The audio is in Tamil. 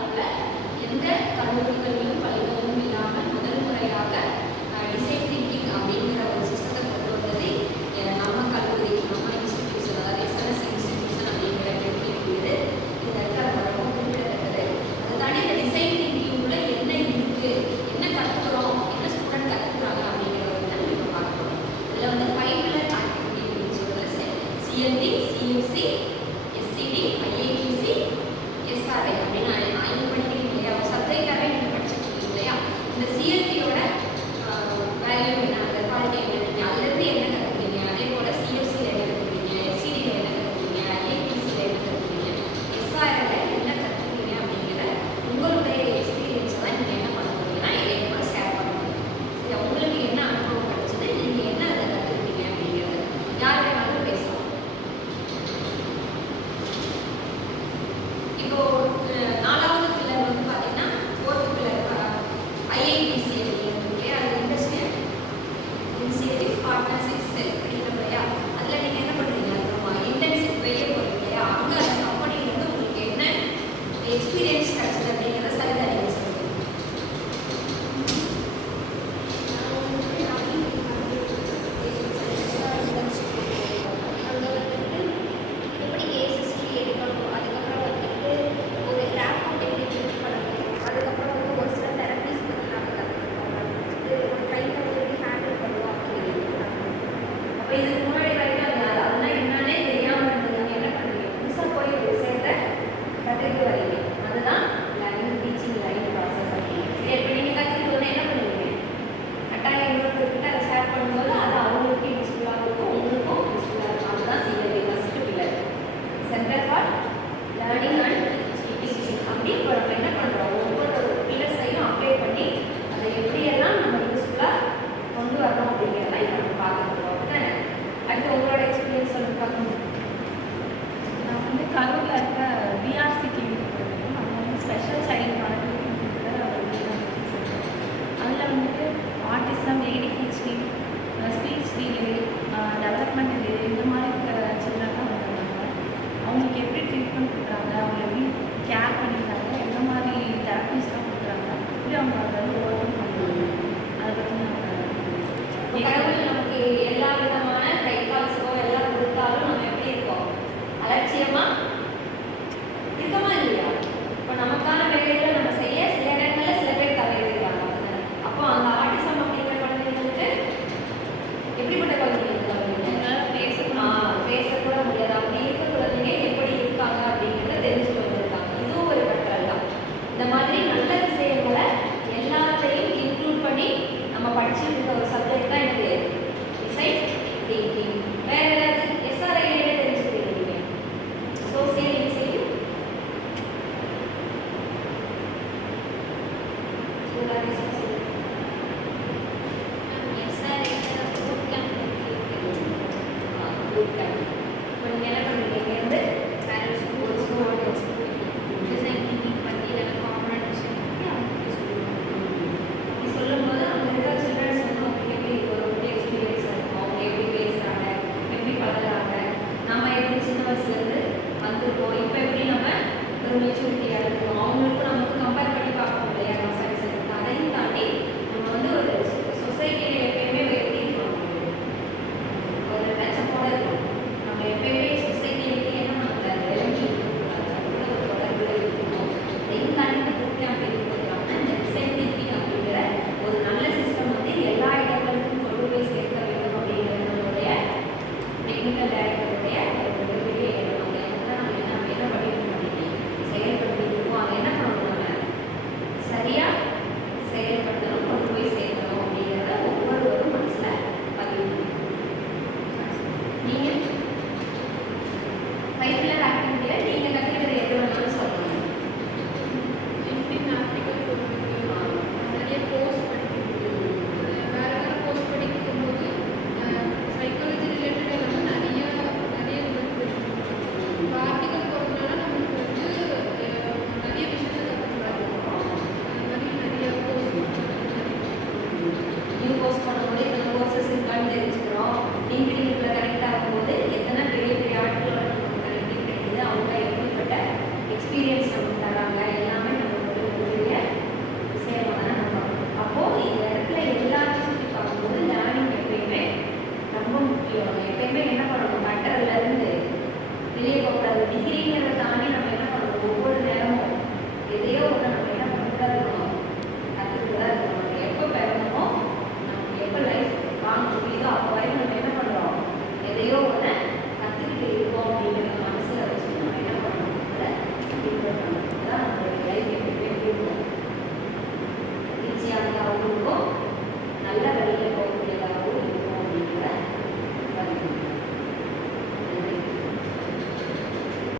போல எந்த கல்லூரிகளிலும் பள்ளிகளிலும் இல்லாமல் முதல் முறையாக டிசைன் திங்கிங் அப்படிங்கிற ஒரு சிஸ்டத்தை கொண்டு வந்தது நம்ம கல்லூரி, நம்ம இன்ஸ்டிடியூஷன், அதாவது எஸ்என்எஸ் இன்ஸ்டிடியூஷன் அப்படிங்கிற கேள்விக்குரியது. இந்த இடத்துல ரொம்ப குறிப்பிடத்தக்கது. அதை தாண்டி இந்த டிசைன் திங்கிங்குள்ள என்ன இருக்கு, என்ன கற்றுக்கிறோம், என்ன ஸ்டூடெண்ட் கற்றுக்குறாங்க அப்படிங்கிறத வந்து நம்ம பார்க்கணும். இதில் வந்து 5 பில்லர் ஆக்டிவிட்டி அப்படின்னு சொல்கிறது சிஎல்டி, சிஎஃப்சி, எஸ்சிடி, ஐஏடிசி, எஸ்ஆர்ஐ அப்படின்னு 5 படிக்கிறீங்க இல்லையா? சப்ஜெக்டாகவே நீங்கள் படிச்சுட்டு இருக்கீங்க இல்லையா? இந்த சிஎல்டியோட வேல்யூ என்ன, அந்த குவாலிட்டி என்ன, நீங்கள் அதுலேருந்து என்ன கற்றுக்கிறீங்க, அதே போல் சிஎஃப்சியில் என்ன கற்றுக்கிறீங்க, எஸ்சிடியில் என்ன கற்றுக்கிறீங்க, ஐஏடிசியில் என்ன கற்றுக்கிறீங்க, எஸ்ஆர்ஐல என்ன கற்றுக்கிறீங்க அப்படிங்கிற உங்களுடைய எக்ஸ்பீரியன்ஸை தான் நீங்கள் என்ன பண்ண போறீங்கன்னா என் கூட ஷேர் பண்ண முடியும். சரி, உங்களுக்கு என்ன அனுபவம் கிடைச்சது, நீங்கள் என்ன அதை கற்றுக்கிட்டீங்க அப்படிங்கிறது யார் வேணாலும் பேசலாம். இப்போ 4வது பில்லர் வந்து பார்த்தீங்கன்னா 4th பில்லர் ஐஐடிசி அப்படிங்கிறது இல்லையா? அது இண்டஸ்ட்ரியல் இனிஷியேட்டிவ் பார்ட்னர்ஷிப்ஸ் அப்படிங்கிற இல்லையா? அதில் நீங்கள் என்ன பண்ணுறீங்க, இன்டர்ன்ஷிப் வெளியே போகிறீங்க இல்லையா? அங்கே அந்த கம்பெனிலேருந்து உங்களுக்கு என்ன எக்ஸ்பீரியன்ஸ் கிடைச்சது அப்படிங்கிறத சரிதான் நீங்கள் சொல்லுங்கள். அங்கே வந்துட்டு எப்படி கேசஸ் கிரியேட் பண்ணணும், அதுக்கப்புறம் வந்துட்டு ஒரு லேப்டாப் எப்படி யூஸ் பண்ணணும், அதுக்கப்புறம் வந்து ஒரு சில தெரப்பிஸ் பற்றி நாங்கள் கற்றுக்கிட்டோம். வந்துட்டு ஒரு கையில் எப்படி ஹேண்டில் பண்ணுவோம் அப்படின்னு. அப்போ இதுக்கு முன்னாடி வரைக்கும் அதெல்லாம் என்னன்னே தெரியாமல் இருந்தது. என்ன பண்ணுறீங்க, புதுசாக போய் ஒரு விஷயத்தை கற்றுக்கிட்டு வரீங்க. அதுதான் லேர்னிங் டீச்சிங் லைன் ப்ராசஸ் அப்படிங்க. சரி, இப்போ நீங்கள் கற்றுக்கிட்டு வந்து என்ன பண்ணுவீங்க, கட்டாயம் இன்னொருத்தர்கிட்ட அதை ஷேர் பண்ணும்போது அது அவங்களுக்கு யூஸ்ஃபுல்லாக இருக்கும், உங்களுக்கும் யூஸ்ஃபுல்லாக இருக்கும். அதுதான் CLT first pillar, centre for learning and teaching. அப்படி இப்போ நம்ம என்ன பண்ணுறோம், ஒவ்வொரு பில்லர்ஸையும் அப்ளை பண்ணி அதை எப்படியெல்லாம் நம்ம யூஸ்ஃபுல்லாக கொண்டு வரணும் அப்படிங்கிறத இப்போ நம்ம பார்க்க போகிறோம். அப்படிதானே? அடுத்து உங்களோட எக்ஸ்பீரியன்ஸ் சொல்லி பார்க்கணும். நான் வந்து கரூரில் இருக்க பிஆர்சி கிளினிக் போயிருக்கோம். அங்கே வந்து ஸ்பெஷல் சைல்டு பாலிட்டிக்கிற அதில் வந்துட்டு autism, ADHD, speech delay, development delay இந்த மாதிரி இருக்கிற சில்ட்ரன் தான் வந்திருந்தாங்க. அவங்களுக்கு எப்படி ட்ரீட்மெண்ட் கொடுக்குறாங்க, அவங்க எப்படி கேர் பண்ணிக்கிறாங்க, எந்த மாதிரி தெரப்பிஸ்லாம் கொடுக்குறாங்க, எப்படி அவங்க அதை வந்து ஓவர் கம் பண்ணுறாங்க, அதை பற்றி கடவுள் நமக்கு எல்லா விதமான கை கால்ஸோ எல்லாம் கொடுத்தாலும் நம்ம எப்படி இருக்கோம், அலட்சியமா இருக்கமா இல்லையா? இப்போ நமக்கான வேலைகளை நம்ம செய்ய சில நேரங்களில் சில பேர் தவறிடுறாங்க. அப்போ அந்த ஆட்டிசம் அப்படிங்கிற குழந்தைங்களுக்கு எப்படிப்பட்ட குழந்தைங்க பேசக்கூட முடியாது. அப்படி இருக்க குழந்தைங்க எப்படி இருக்காங்க அப்படிங்கிறத தெரிஞ்சுட்டு வந்திருக்காங்க. இதுவும் ஒரு கற்றல் தான். இந்த மாதிரி நல்ல விஷயங்களை எல்லாத்தையும் இன்க்ளூட் பண்ணி நம்ம படிச்சுட்டு இருக்க ஒரு சப்ஜெக்ட் தான் இது டிசைன் திங்கிங். வேற ஏதாவது எஸ்ஆர்ஐ என்ன தெரிஞ்சுக்கிறீங்க? சோசியல் இன்சைட்டிவ் சொல்லும்போது அவங்க இருக்கிற சில்ட்ரன்ஸ் வந்து உங்களுக்கு எப்படி ஒரு எக்ஸ்பீரியன்ஸ் இருக்கும், அவங்க எப்படி பேசுகிறாங்க, எப்படி பழகுறாங்க, நம்ம எப்படி சின்ன வயசுலேருந்து வந்திருக்கோம், இப்போ எப்படி நம்ம ஒரு மெச்சூரிட்டியாக இருக்கோம், அவங்களுக்கும் நமக்கு கம்பேர் பண்ணி பார்க்கணும் இல்லையா? நம்ம சைஸ் இருக்கு. அதையும் தாண்டி நம்ம வந்து ஒரு சொசைட்டியில் எப்பயுமே எப்படி இருக்கணும், ஒரு லட்சத்தோடு இருக்கணும். நம்ம எப்பயுமே சொசைட்டிக்கு என்ன நம்ம விளங்கி இருக்கக்கூடாது, ஒரு தொடர்பில் இருக்கணும். அதையும் தாண்டி இந்த புக் கேம்ப் இருக்கிறதுக்காக இந்த டிசைன் திங்கிங் அப்படிங்கிற ஒரு நல்ல சிஸ்டம் வந்து எல்லா இடங்களுக்கும் கொண்டு போய் சேர்க்க வேண்டும் அப்படிங்கிறது நம்மளுடைய டெக்னிக்கல் டைரக்டருடைய ஒரு மிகப்பெரிய எண்ணம். அந்த எண்ணத்தை நம்ம என்ன பண்ணிட்டு செயல்படுத்திட்டு இருக்கோம். அதை என்ன பண்ணணும், நம்ம சரியாக செயல்படுத்தணும், கொண்டு போய் சேர்க்கணும் அப்படிங்கிறத ஒவ்வொருவரும் மனசில் பதிவு பண்ணணும். நீங்கள்